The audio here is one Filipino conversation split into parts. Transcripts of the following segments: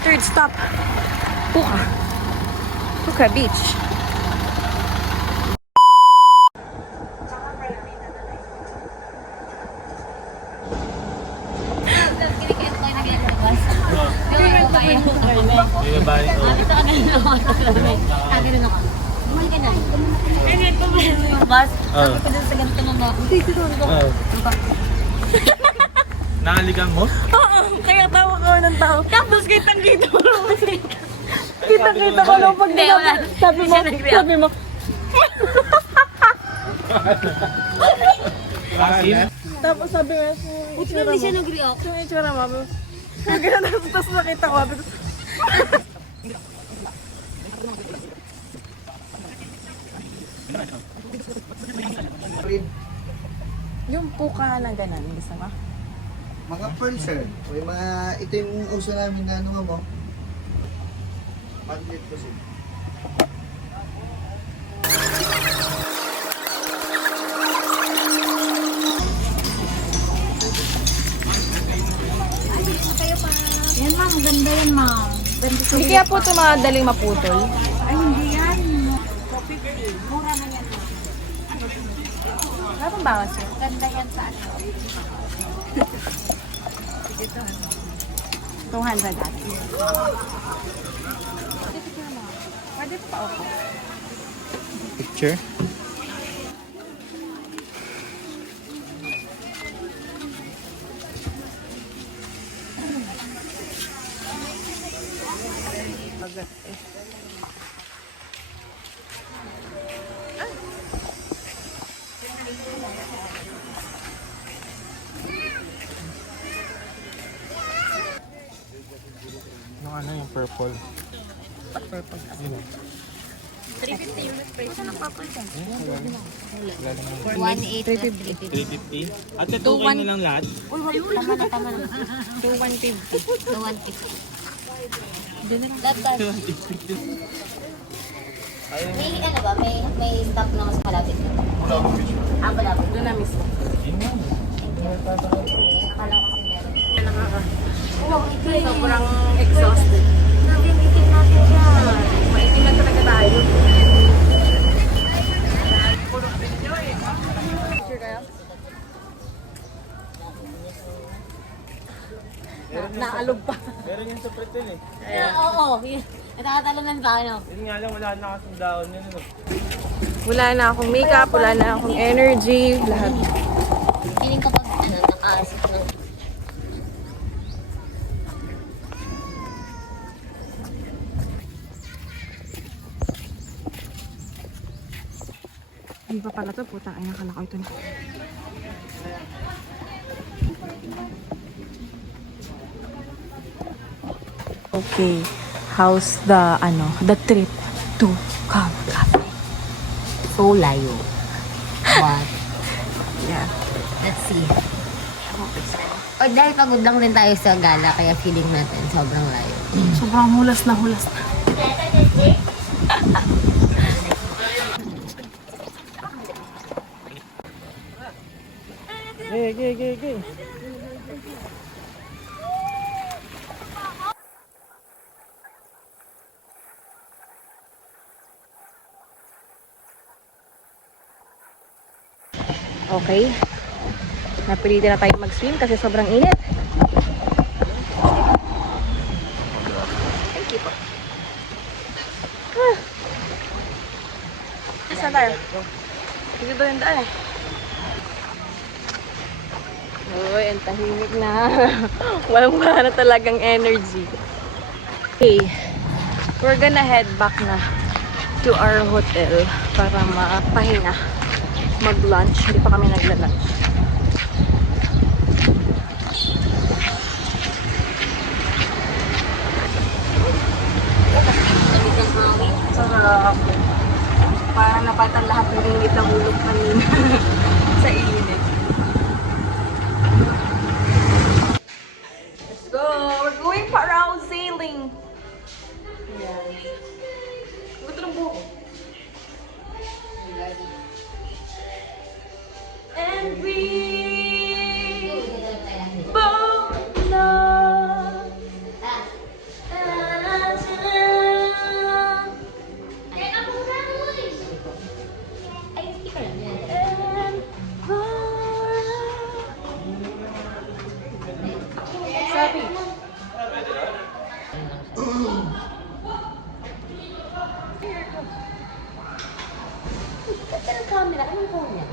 Third stop, Puka. Puka Beach. Nakalikan mo? Oo, kaya tawa ko ng tao. Tapos kitang-kita ko naman. Kitang-kita ko naman pag sabi mo. Tapos sabi mo, hindi siya nag-react. Yung itsura mo. Tapos nakita ko. Yung puka na ganan, gusto mo? Mga pearl, sir. May mga, ito yung uso namin na ano nga mo. Magnet po, sir. Yan ma'am, ganda yan ma'am. Hindi kaya po ito madaling maputol. Ay, hindi yan. 450. Mura na yan. Wala pang bawas yun. Ganda yan sa ano. 200 ate. Pwede pa ako. Picture? Yung ano yung purple? Purple. Yun o. 350 unit price ng purple dyan. Wala naman. 1,850. 350? At katukay mo lang lahat? Uy, tama na. 2,150. 1,150. Doon na lang. Laptop. May ano ba? May stock na mas malapit na. Ah, malapit. Doon na mismo. Yun nga. Akala ko kasi meron. Sobrang exhausted. Sabi, itim natin dyan. Maitim na talaga tayo. Sure kayo? Naalog pa. Meron yung sa pretel eh. Oo. Nakatalunan pa ano. Yun nga lang, wala na kasing daon yun. Ano? Wala na akong makeup, wala na akong energy, lahat. Feeling ko pag ano, nakaasip ng Hindi pa pala to, putang ina, kala ko ito na. Okay, how's the trip to Calm Cafe? so layo. But, Yeah. let's see. O dahil pagod lang din tayo sa gala, kaya feeling natin sobrang layo. Sobrang hulas na hulas na. Gay. Okay. Napilitan na tayo mag-swim kasi sobrang init. Thank you po. Saan tayo? Dito doon yung daan eh. Uy, ang tahimik na. Walang-wala na talagang energy. Okay. We're gonna head back na to our hotel para mapahinga. Mag-lunch. Hindi pa kami nagla-lunch. Sarap. Parang napatan lahat ng init ng ulog kanina. Sa init. Let's go! We're going parasailing! Ayan. Gusto ng buho ko. And we both know that Anong phone yan?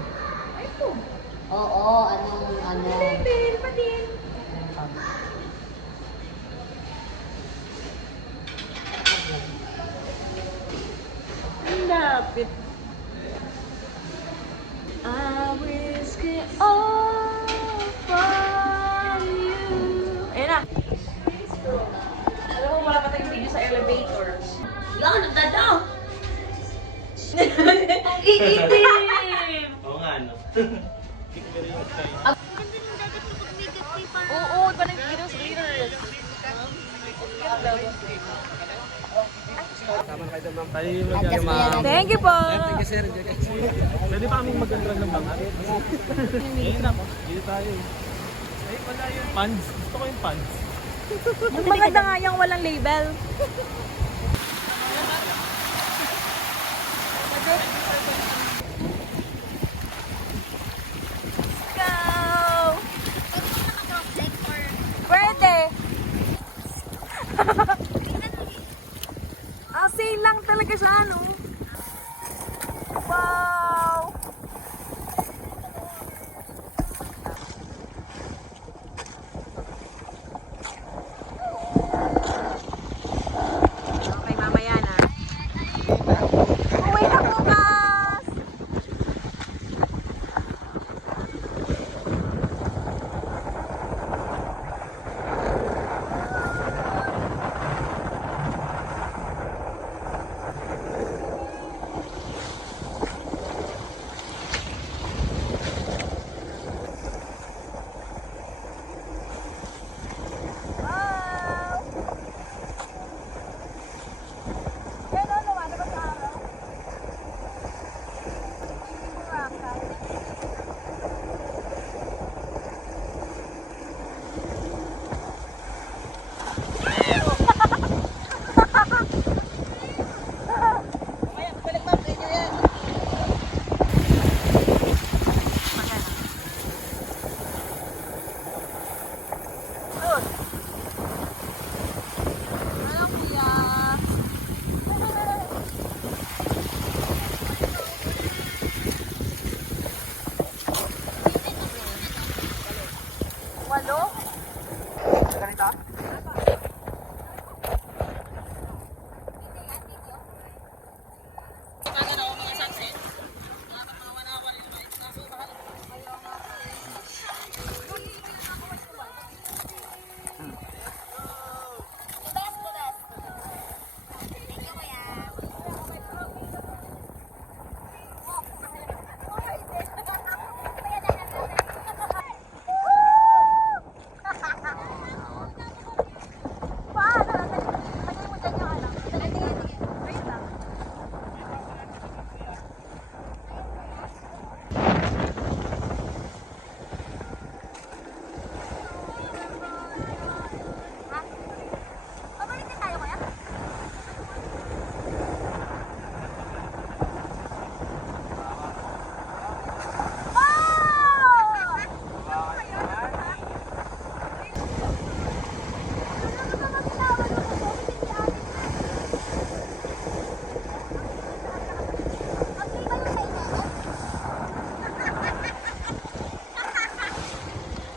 iPhone. Oo, ano? Level, patin. Ang lapit. I risk it all for you. Ayun na. Alam mo, wala pa tayong video sa elevator. Yan, nagdadaw! Ang iitim! Oo nga, no? Oo, iba na yung videos glitters. Tayo yung mag- Thank you po! Pwede pa kaming maganda ng mga. Ayun na, dito tayo. Ay, wala yung pants. Gusto ko yung pants. Mas maganda nga yung walang label. Let's go! Pwede! Sale lang talaga siya, no? Wow! Okay, mamaya na. Uwi na bukas! Wow! Yan o, lumalabas sa araw. Murakan. Alam kuya. Walo? Ganito?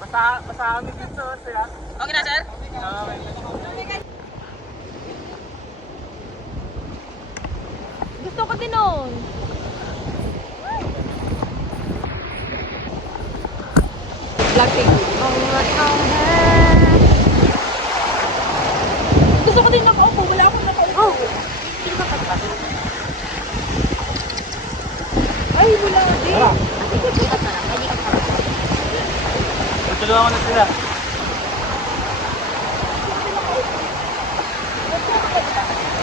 Basta kami dito, sir. Okay na, sir? Okay. Gusto ko din nun. Blackpink. Gusto ko din nakaupo. Wala akong nakaupo. Ay, wala din. Tulungan ko na sila.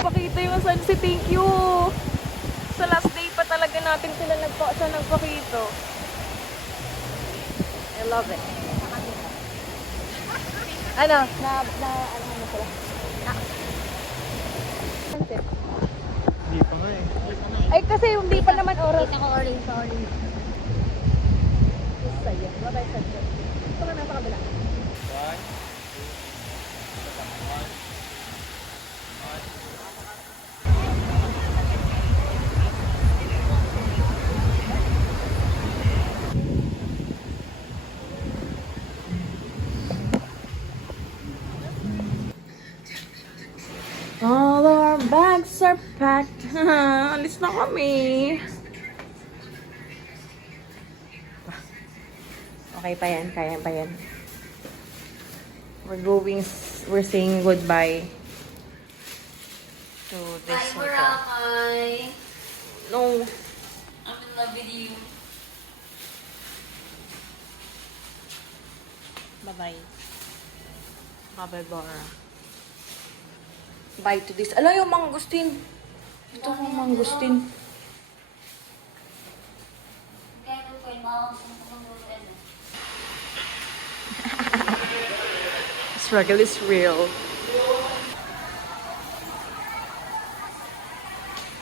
Pakita yung sunset. Thank you. Sa last day pa talaga natin sila nagpakito. I love it. Ano? Ano mo sila? Sunset. Hindi pa nga eh. Ay, kasi hindi pa naman oras. Kita ko orange. Sa'yo. Bye-bye, sunset. Ito ka na sa kabila. One. All our bags are packed. Alis na kami. Okay pa yan. Kaya pa yan. We're saying goodbye to this hotel. Boracay. No. I'm in love with you. Bye-bye. Bye-bye, Bora. Bye to this. Ala, yung mangustin. Ito kong mangustin. Kaya ko yung makakapunta ng Struggle is real.